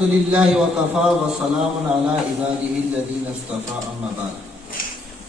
الحمد لله وكفى وسلام على عباده الذين اصطفى أما بعد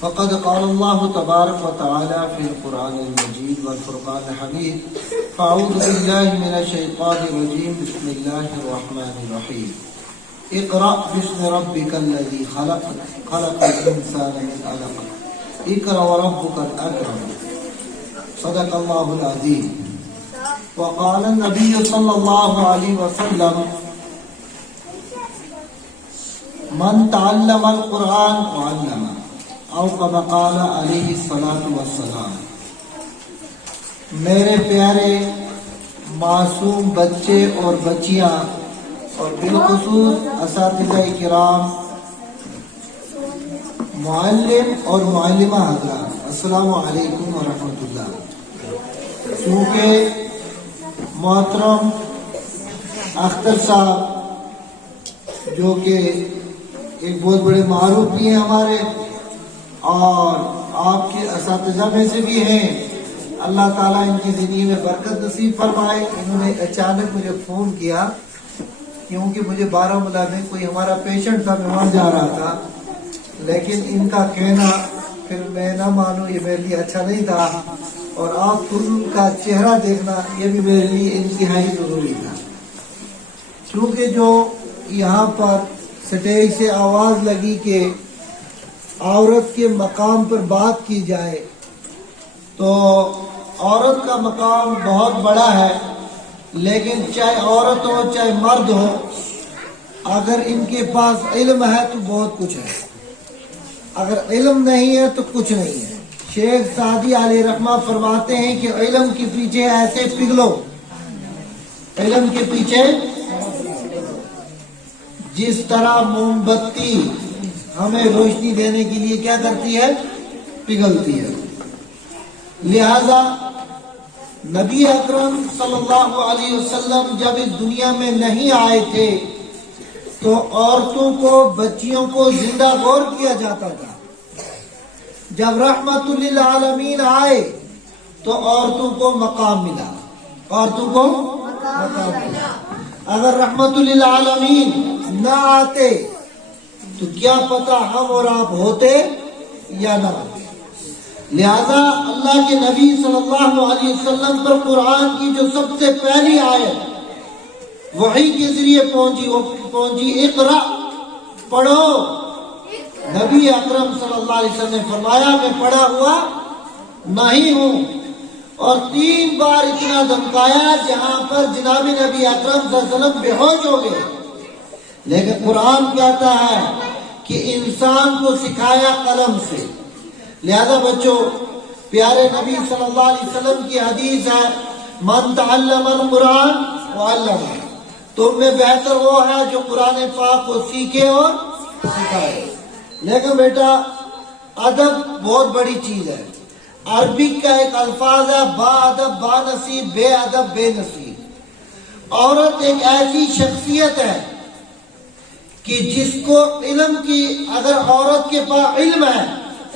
فقد قال الله تبارك وتعالى في القرآن المجيد والفرقان الحميد فأعوذ بالله من الشيطان الرجيم بسم الله الرحمن الرحيم اقرأ باسم ربك الذي خلق خلق الإنسان من علق اقرأ وربك الأكرم صدق الله العظيم وقال النبي صلى الله عليه وسلم من تعلم القرآن وعلمه او كما قال علیہ الصلوۃ والسلام۔ میرے پیارے معصوم بچے اور بچیاں اور بالخصوص اساتذہ کرام، معلم اور معلمہ حضرات، السلام علیکم ورحمۃ اللہ۔ چونکہ محترم اختر صاحب جو کہ ایک بہت بڑے معروف بھی ہیں ہمارے اور آپ کے اساتذہ میں سے بھی ہیں، اللہ تعالیٰ ان کی زندگی میں برکت نصیب فرمائے۔ انہوں نے اچانک مجھے فون کیا کیونکہ مجھے بارہمولہ میں کوئی ہمارا پیشنٹ تھا، میں وہاں جا رہا تھا، لیکن ان کا کہنا پھر میں نہ مانوں یہ میرے لیے اچھا نہیں تھا، اور آپ کو ان کا چہرہ دیکھنا یہ بھی میرے لیے انتہائی ضروری تھا۔ چونکہ جو یہاں پر سٹیج سے آواز لگی کہ عورت کے مقام پر بات کی جائے، تو عورت کا مقام بہت بڑا ہے، لیکن چاہے عورت ہو چاہے مرد ہو، اگر ان کے پاس علم ہے تو بہت کچھ ہے، اگر علم نہیں ہے تو کچھ نہیں ہے۔ شیخ سعدی علیہ رحمہ فرماتے ہیں کہ علم کے پیچھے ایسے پگھلو، علم کے پیچھے جس طرح موم بتی ہمیں روشنی دینے کے لیے کیا کرتی ہے؟ پگھلتی ہے۔ لہذا نبی اکرم صلی اللہ علیہ وسلم جب اس دنیا میں نہیں آئے تھے تو عورتوں کو، بچیوں کو زندہ غور کیا جاتا تھا۔ جب رحمت للعالمین آئے تو عورتوں کو مقام ملا، عورتوں کو مقام ملا۔ اگر رحمت للعالمین نہ آتے تو کیا پتا ہم اور آپ ہوتے یا نہ ہوتے۔ لہذا اللہ کے نبی صلی اللہ علیہ وسلم پر قرآن کی جو سب سے پہلی آیت وحی کے ذریعے پہنچی، وہ پہنچی اقرأ، پڑھو۔ نبی اکرم صلی اللہ علیہ وسلم نے فرمایا میں پڑھا ہوا نہیں ہوں، اور 3 بار اتنا دھمکایا جہاں پر جناب نبی اکرم صلی اللہ علیہ وسلم بے ہوش ہو گئے۔ لیکن قرآن کہتا ہے کہ انسان کو سکھایا قلم سے۔ لہذا بچوں، پیارے نبی صلی اللہ علیہ وسلم کی حدیث ہے من تعلم القرآن وعلمہ، تم میں بہتر وہ ہے جو قرآن پاک کو سیکھے اور سکھائے۔ لیکن بیٹا ادب بہت بڑی چیز ہے۔ عربی کا ایک الفاظ ہے با ادب با نصیب، بے ادب بے نصیب۔ عورت ایک ایسی شخصیت ہے کہ جس کو علم کی، اگر عورت کے پاس علم ہے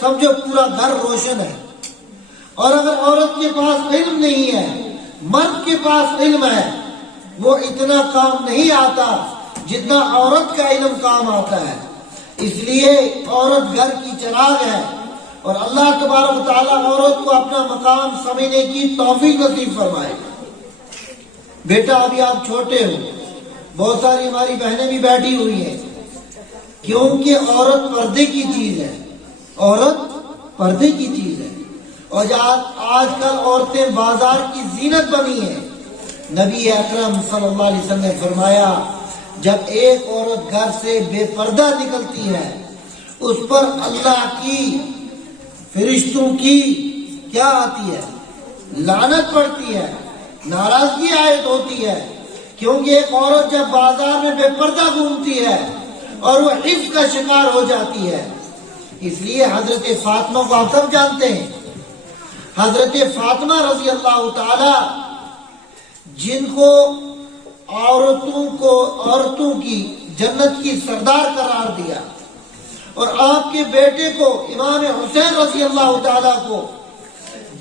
سمجھو پورا گھر روشن ہے، اور اگر عورت کے پاس علم نہیں ہے، مرد کے پاس علم ہے، وہ اتنا کام نہیں آتا جتنا عورت کا علم کام آتا ہے۔ اس لیے عورت گھر کی چراغ ہے، اور اللہ تبارک و تعالیٰ عورت کو اپنا مقام سمجھنے کی توفیق نصیب فرمائے۔ بیٹا ابھی آپ چھوٹے ہو، بہت ساری ہماری بہنیں بھی بیٹھی ہوئی ہیں، کیونکہ عورت پردے کی چیز ہے، عورت پردے کی چیز ہے، اور آج کل عورتیں بازار کی زینت بنی ہیں۔ نبی اکرم صلی اللہ علیہ وسلم نے فرمایا جب ایک عورت گھر سے بے پردہ نکلتی ہے اس پر اللہ کی فرشتوں کی کیا آتی ہے؟ لعنت پڑتی ہے، ناراضگی عائد ہوتی ہے، کیونکہ ایک عورت جب بازار میں بے پردہ گھومتی ہے اور وہ حفظ کا شکار ہو جاتی ہے۔ اس لیے حضرت فاطمہ کو آپ سب جانتے ہیں، حضرت فاطمہ رضی اللہ تعالی جن کو عورتوں کی جنت کی سردار قرار دیا، اور آپ کے بیٹے کو امام حسین رضی اللہ تعالی کو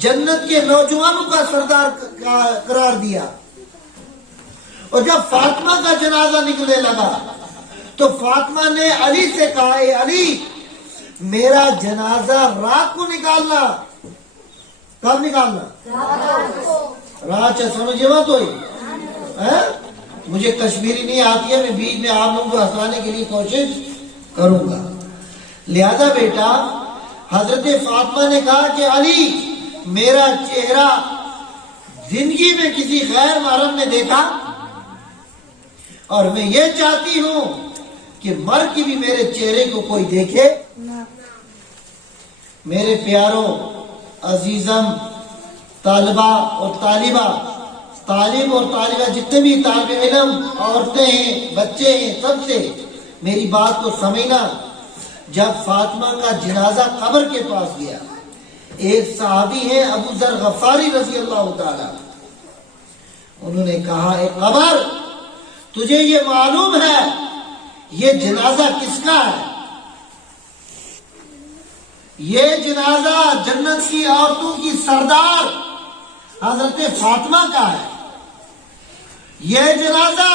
جنت کے نوجوانوں کا سردار قرار دیا، اور جب فاطمہ کا جنازہ نکلنے لگا تو فاطمہ نے علی سے کہا، اے علی میرا جنازہ رات کو نکالنا۔ کب نکالنا؟ رات سے سمجھے بات ہوئی؟ مجھے کشمیری نہیں آتی ہے، میں بیچ میں آپ لوگوں کو ہنسانے کے لیے کوشش کروں گا۔ لہذا بیٹا حضرت فاطمہ نے کہا کہ علی میرا چہرہ زندگی میں کسی غیر محرم نے دیکھا اور میں یہ چاہتی ہوں کہ مر کے بھی میرے چہرے کو کوئی دیکھے۔ میرے پیاروں عزیزم، طالبہ اور طالبہ، طالب اور طالبہ جتنے بھی طالب علم عورتیں ہیں بچے ہیں، سب سے میری بات کو سمجھنا۔ جب فاطمہ کا جنازہ قبر کے پاس گیا، ایک صحابی ہے ابو ذر غفاری رضی اللہ تعالی، انہوں نے کہا اے قبر تجھے یہ معلوم ہے یہ جنازہ کس کا ہے؟ یہ جنازہ جنت کی عورتوں کی سردار حضرت فاطمہ کا ہے۔ یہ جنازہ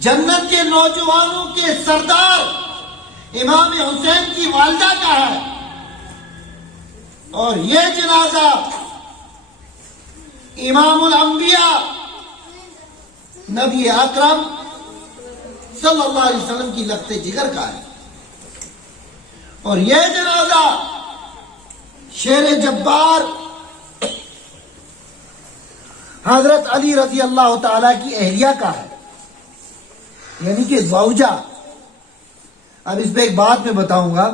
جنت کے نوجوانوں کے سردار امام حسین کی والدہ کا ہے، اور یہ جنازہ امام الانبیاء نبی اکرم صلی اللہ علیہ وسلم کی لخت جگر کا ہے، اور یہ جنازہ شیر جبار حضرت علی رضی اللہ تعالی کی اہلیہ کا ہے، یعنی کہ زوجہ۔ اب اس پہ ایک بات میں بتاؤں گا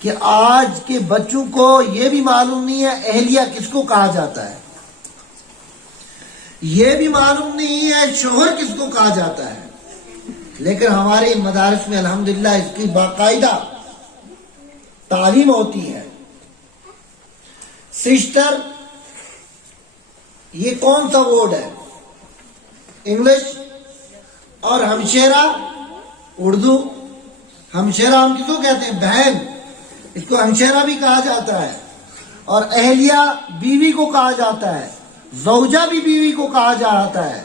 کہ آج کے بچوں کو یہ بھی معلوم نہیں ہے اہلیہ کس کو کہا جاتا ہے، یہ بھی معلوم نہیں ہے شوہر کس کو کہا جاتا ہے، لیکن ہمارے مدارس میں الحمدللہ اس کی باقاعدہ تعلیم ہوتی ہے۔ سسٹر یہ کون سا ورڈ ہے؟ انگلش، اور ہمشیرہ اردو۔ ہمشیرہ ہم کس کو کہتے ہیں؟ بہن، اس کو ہمشیرہ بھی کہا جاتا ہے، اور اہلیہ بیوی کو کہا جاتا ہے، زوجہ بھی بیوی کو کہا جاتا ہے۔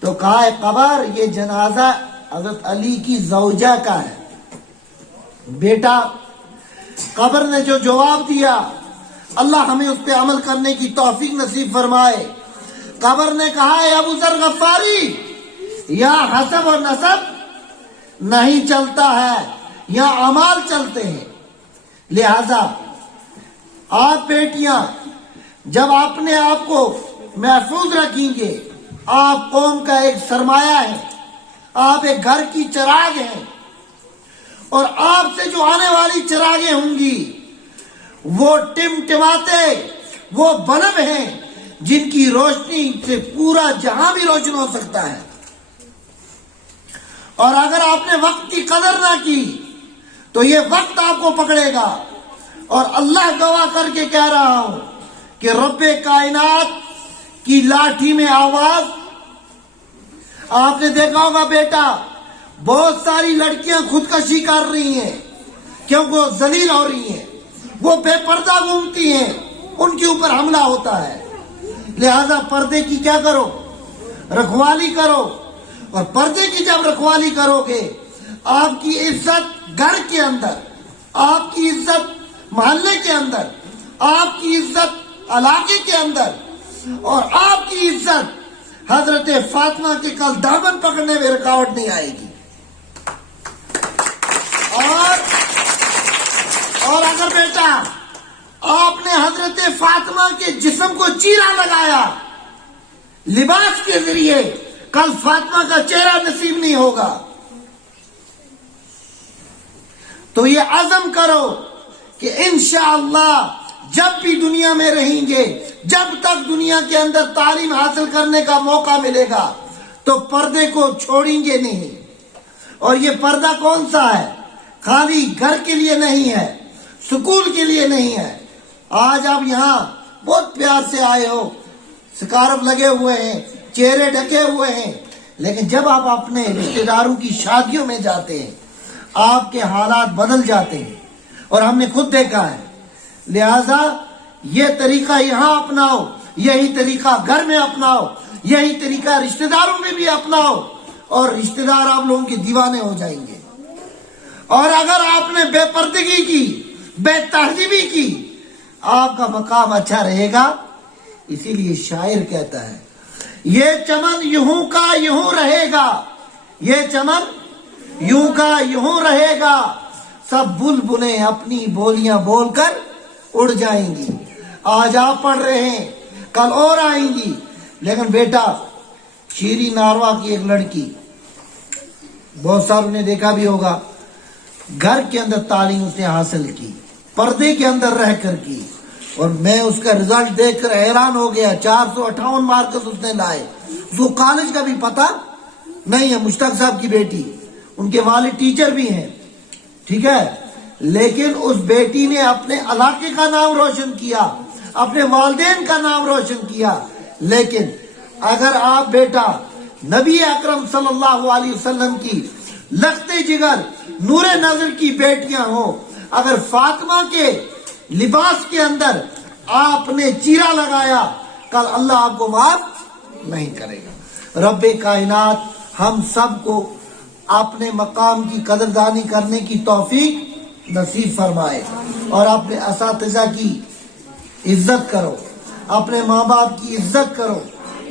تو کہا ہے قبر یہ جنازہ حضرت علی کی زوجہ کا ہے۔ بیٹا قبر نے جو جواب دیا اللہ ہمیں اس پہ عمل کرنے کی توفیق نصیب فرمائے۔ قبر نے کہا ہے ابو ذر غفاری یہاں حسب اور نسب نہیں چلتا ہے، یہاں اعمال چلتے ہیں، لہذا آپ بیٹیاں جب اپنے آپ کو محفوظ رکھیں گے، آپ قوم کا ایک سرمایہ ہیں، آپ ایک گھر کی چراغ ہیں، اور آپ سے جو آنے والی چراغیں ہوں گی وہ ٹمٹماتے وہ بلب ہیں جن کی روشنی سے پورا جہاں بھی روشن ہو سکتا ہے۔ اور اگر آپ نے وقت کی قدر نہ کی تو یہ وقت آپ کو پکڑے گا، اور اللہ گواہ کر کے کہہ رہا ہوں کہ رب کائنات کی لاٹھی میں آواز۔ آپ نے دیکھا ہوگا بیٹا بہت ساری لڑکیاں خودکشی کر رہی ہیں کیونکہ وہ ذلیل ہو رہی ہیں، وہ بے پردہ گھومتی ہیں، ان کے اوپر حملہ ہوتا ہے۔ لہذا پردے کی کیا کرو؟ رکھوالی کرو، اور پردے کی جب رکھوالی کرو گے آپ کی عزت گھر کے اندر، آپ کی عزت محلے کے اندر، آپ کی عزت علاقے کے اندر، اور آپ کی عزت حضرت فاطمہ کے کل دامن پکڑنے میں رکاوٹ نہیں آئے گی۔ اور اگر بیٹا آپ نے حضرت فاطمہ کے جسم کو چیرا لگایا لباس کے ذریعے، کل فاطمہ کا چہرہ نصیب نہیں ہوگا۔ تو یہ عزم کرو کہ انشاءاللہ جب بھی دنیا میں رہیں گے، جب تک دنیا کے اندر تعلیم حاصل کرنے کا موقع ملے گا تو پردے کو چھوڑیں گے نہیں۔ اور یہ پردہ کون سا ہے؟ خالی گھر کے لیے نہیں ہے، سکول کے لیے نہیں ہے۔ آج آپ یہاں بہت پیار سے آئے ہو، سکارف لگے ہوئے ہیں، چہرے ڈھکے ہوئے ہیں، لیکن جب آپ اپنے رشتہ داروں کی شادیوں میں جاتے ہیں آپ کے حالات بدل جاتے ہیں، اور ہم نے خود دیکھا ہے۔ لہذا یہ طریقہ یہاں اپناؤ، یہی طریقہ گھر میں اپناؤ، یہی طریقہ رشتہ داروں میں بھی اپناؤ، اور رشتہ دار آپ لوگوں کے دیوانے ہو جائیں گے۔ اور اگر آپ نے بے پردگی کی، بے تہذیبی کی، آپ کا مقام اچھا رہے گا۔ اسی لیے شاعر کہتا ہے یہ چمن یوں کا یوں رہے گا، یہ چمن یوں کا یوں رہے گا، سب بلبلیں اپنی بولیاں بول کر اڑ جائیں گی۔ آج آپ پڑھ رہے ہیں، کل اور آئیں گی۔ لیکن بیٹا، شیریں ناروا کی ایک لڑکی، بہت ساروں نے دیکھا بھی ہوگا، گھر کے اندر تعلیم اس نے حاصل کی، پردے کے اندر رہ کر کی، اور میں اس کا رزلٹ دیکھ کر حیران ہو گیا۔ 458 مارکس اس نے لائے۔ اس کو کالج کا بھی پتہ نہیں ہے۔ مشتاق صاحب کی بیٹی، ان کے والد ٹیچر بھی ہیں، ٹھیک ہے، لیکن اس بیٹی نے اپنے علاقے کا نام روشن کیا، اپنے والدین کا نام روشن کیا۔ لیکن اگر آپ بیٹا نبی اکرم صلی اللہ علیہ وسلم کی لختے جگر نور نظر کی بیٹیاں ہوں، اگر فاطمہ کے لباس کے اندر آپ نے چیرا لگایا، کل اللہ آپ کو معاف نہیں کرے گا۔ رب کائنات ہم سب کو اپنے مقام کی قدردانی کرنے کی توفیق نصیب فرمائے، اور اپنے اساتذہ کی عزت کرو، اپنے ماں باپ کی عزت کرو۔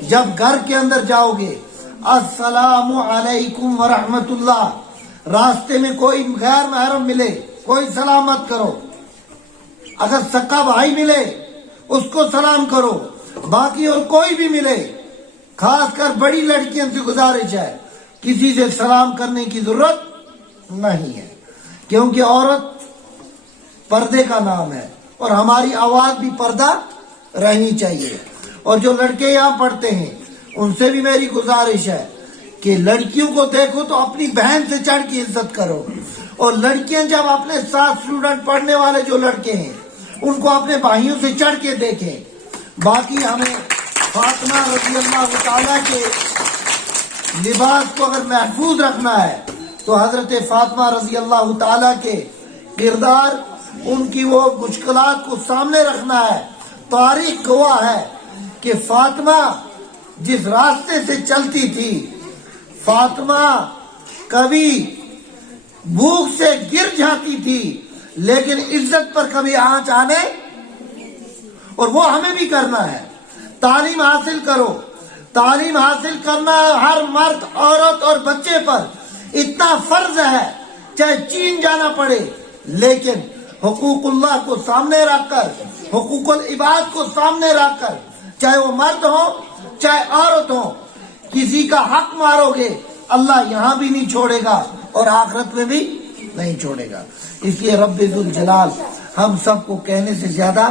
جب گھر کے اندر جاؤ گے، السلام علیکم ورحمت اللہ، راستے میں کوئی غیر محرم ملے، کوئی سلام مت کرو۔ اگر سکا بھائی ملے اس کو سلام کرو، باقی اور کوئی بھی ملے، خاص کر بڑی لڑکیوں سے گزارش ہے، کسی سے سلام کرنے کی ضرورت نہیں ہے، کیونکہ عورت پردے کا نام ہے، اور ہماری آواز بھی پردہ رہنی چاہیے۔ اور جو لڑکے یہاں پڑھتے ہیں ان سے بھی میری گزارش ہے کہ لڑکیوں کو دیکھو تو اپنی بہن سے چڑھ کے عزت کرو، اور لڑکیاں جب اپنے ساتھ اسٹوڈنٹ پڑھنے والے جو لڑکے ہیں ان کو اپنے بھائیوں سے چڑھ کے دیکھیں۔ باقی ہمیں فاطمہ رضی اللہ تعالیٰ کے لباس کو اگر محفوظ رکھنا ہے تو حضرت فاطمہ رضی اللہ تعالیٰ کے کردار، ان کی وہ مشکلات کو سامنے رکھنا ہے۔ تاریخ گواہ ہے کہ فاطمہ جس راستے سے چلتی تھی، فاطمہ کبھی بھوک سے گر جاتی تھی لیکن عزت پر کبھی آنچ آنے، اور وہ ہمیں بھی کرنا ہے۔ تعلیم حاصل کرو، تعلیم حاصل کرنا ہر مرد، عورت اور بچے پر اتنا فرض ہے، چاہے چین جانا پڑے، لیکن حقوق اللہ کو سامنے رکھ کر، حقوق العباد کو سامنے رکھ کر، چاہے وہ مرد ہو چاہے عورت ہو، کسی کا حق مارو گے اللہ یہاں بھی نہیں چھوڑے گا اور آخرت میں بھی نہیں چھوڑے گا۔ اس لیے رب ذوالجلال ہم سب کو کہنے سے زیادہ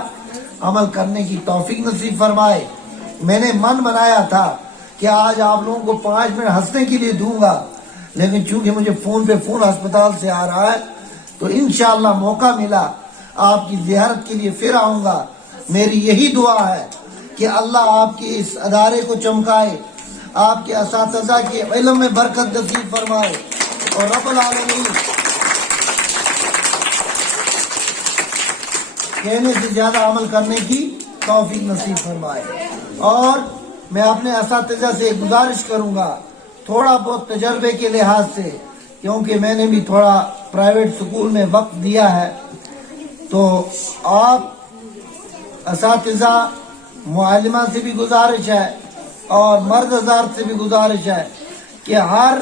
عمل کرنے کی توفیق نصیب فرمائے۔ میں نے من بنایا تھا کہ آج آپ لوگوں کو 5 منٹ ہنسنے کے لیے دوں گا، لیکن چونکہ مجھے فون پہ فون ہسپتال سے آ رہا ہے تو انشاءاللہ موقع ملا آپ کی زیارت کے لیے پھر آؤں گا۔ میری یہی دعا ہے کہ اللہ آپ کے اس ادارے کو چمکائے، آپ کے اساتذہ کے علم میں برکت نصیب فرمائے، اور رب العالمین کہنے سے زیادہ عمل کرنے کی توفیق نصیب فرمائے۔ اور میں اپنے اساتذہ سے گزارش کروں گا، تھوڑا بہت تجربے کے لحاظ سے، کیونکہ میں نے بھی تھوڑا پرائیویٹ سکول میں وقت دیا ہے، تو آپ اساتذہ معلمہ سے بھی گزارش ہے اور مرد حضرات سے بھی گزارش ہے کہ ہر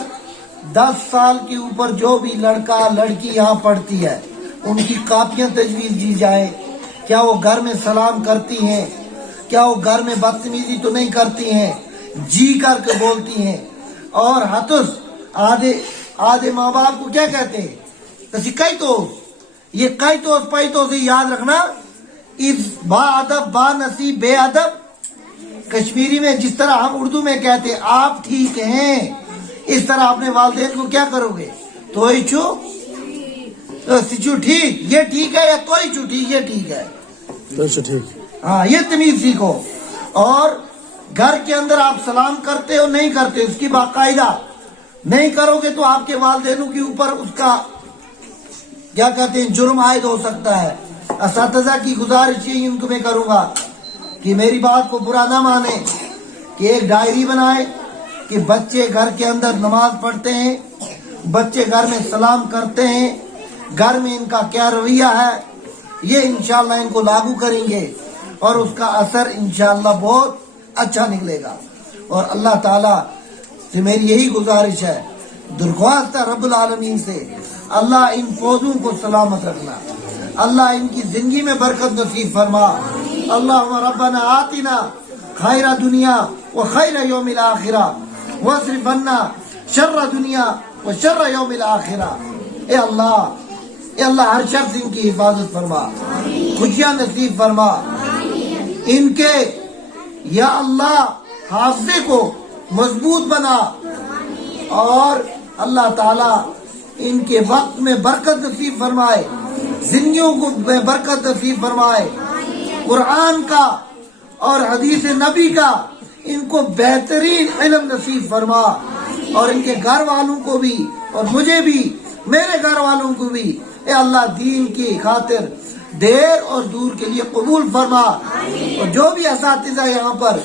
10 سال کے اوپر جو بھی لڑکا لڑکی یہاں پڑھتی ہے ان کی کاپیاں تجویز دی جائے۔ کیا وہ گھر میں سلام کرتی ہیں؟ کیا وہ گھر میں بدتمیزی تو نہیں کرتی ہیں؟ جی کر کے بولتی ہیں؟ اور ہتس آدھے ماں باپ کو کیا کہتے ہیں؟ تسی کئی توس، یہ کئی توس پئی توس یاد رکھنا، با ادب با نصیب بے ادب، کشمیری میں جس طرح ہم اردو میں کہتے ہیں آپ ٹھیک ہیں، اس طرح اپنے والدین کو کیا کرو گے؟ توئی چو سچو ٹھیک، یہ ٹھیک ہے، یا توئی چو ٹھیک، یہ ٹھیک ہے، ہاں یہ تمیز سیکھو۔ اور گھر کے اندر آپ سلام کرتے ہو نہیں کرتے اس کی باقاعدہ نہیں کرو گے تو آپ کے والدینوں کے اوپر اس کا کیا کہتے ہیں جرم عائد ہو سکتا ہے۔ اساتذہ کی گزارش یہی ان کو میں کروں گا کہ میری بات کو برا نہ مانے، کہ ایک ڈائری بنائے کہ بچے گھر کے اندر نماز پڑھتے ہیں، بچے گھر میں سلام کرتے ہیں، گھر میں ان کا کیا رویہ ہے، یہ انشاءاللہ ان کو لاگو کریں گے اور اس کا اثر انشاءاللہ بہت اچھا نکلے گا۔ اور اللہ تعالیٰ سے میری یہی گزارش ہے، درخواست ہے رب العالمین سے، اللہ ان پودوں کو سلامت رکھنا، اللہ ان کی زندگی میں برکت نصیب فرما۔ اللہم ربنا آتنا خیر دنیا و خیر یوم الآخرہ واصرف عنا شر دنیا و شر یوم الآخرہ۔ اے اللہ ہر شخص ان کی حفاظت فرما، خوشیاں نصیب فرما، ان کے یا اللہ حافظے کو مضبوط بنا، اور اللہ تعالیٰ ان کے وقت میں برکت نصیب فرمائے، زندگیوں کو میں برکت نصیب فرمائے، قرآن کا اور حدیث نبی کا ان کو بہترین علم نصیب فرما، اور ان کے گھر والوں کو بھی اور مجھے بھی، میرے گھر والوں کو بھی اے اللہ دین کی خاطر دیر اور دور کے لیے قبول فرما۔ اور جو بھی اساتذہ یہاں پر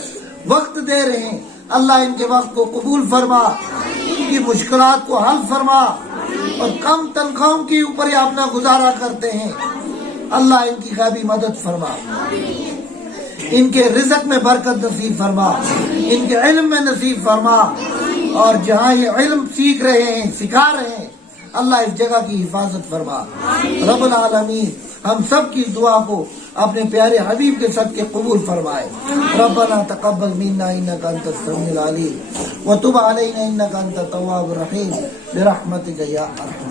وقت دے رہے ہیں اللہ ان کے وقت کو قبول فرما، ان کی مشکلات کو حل فرما، اور کم تنخواہوں کے اوپر یہ اپنا گزارا کرتے ہیں، اللہ ان کی غیبی مدد فرما، ان کے رزق میں برکت نصیب فرما، ان کے علم میں نصیب فرما، اور جہاں یہ علم سیکھ رہے ہیں سکھا رہے ہیں اللہ اس جگہ کی حفاظت فرما۔ رب العالمین ہم سب کی دعا کو اپنے پیارے حبیب کے صدقے قبول فرمائے۔ ربنا تقبل منا انک انت السمیع العلیم وتب علینا انک انت التواب الرحیم برحمتک یا ارحم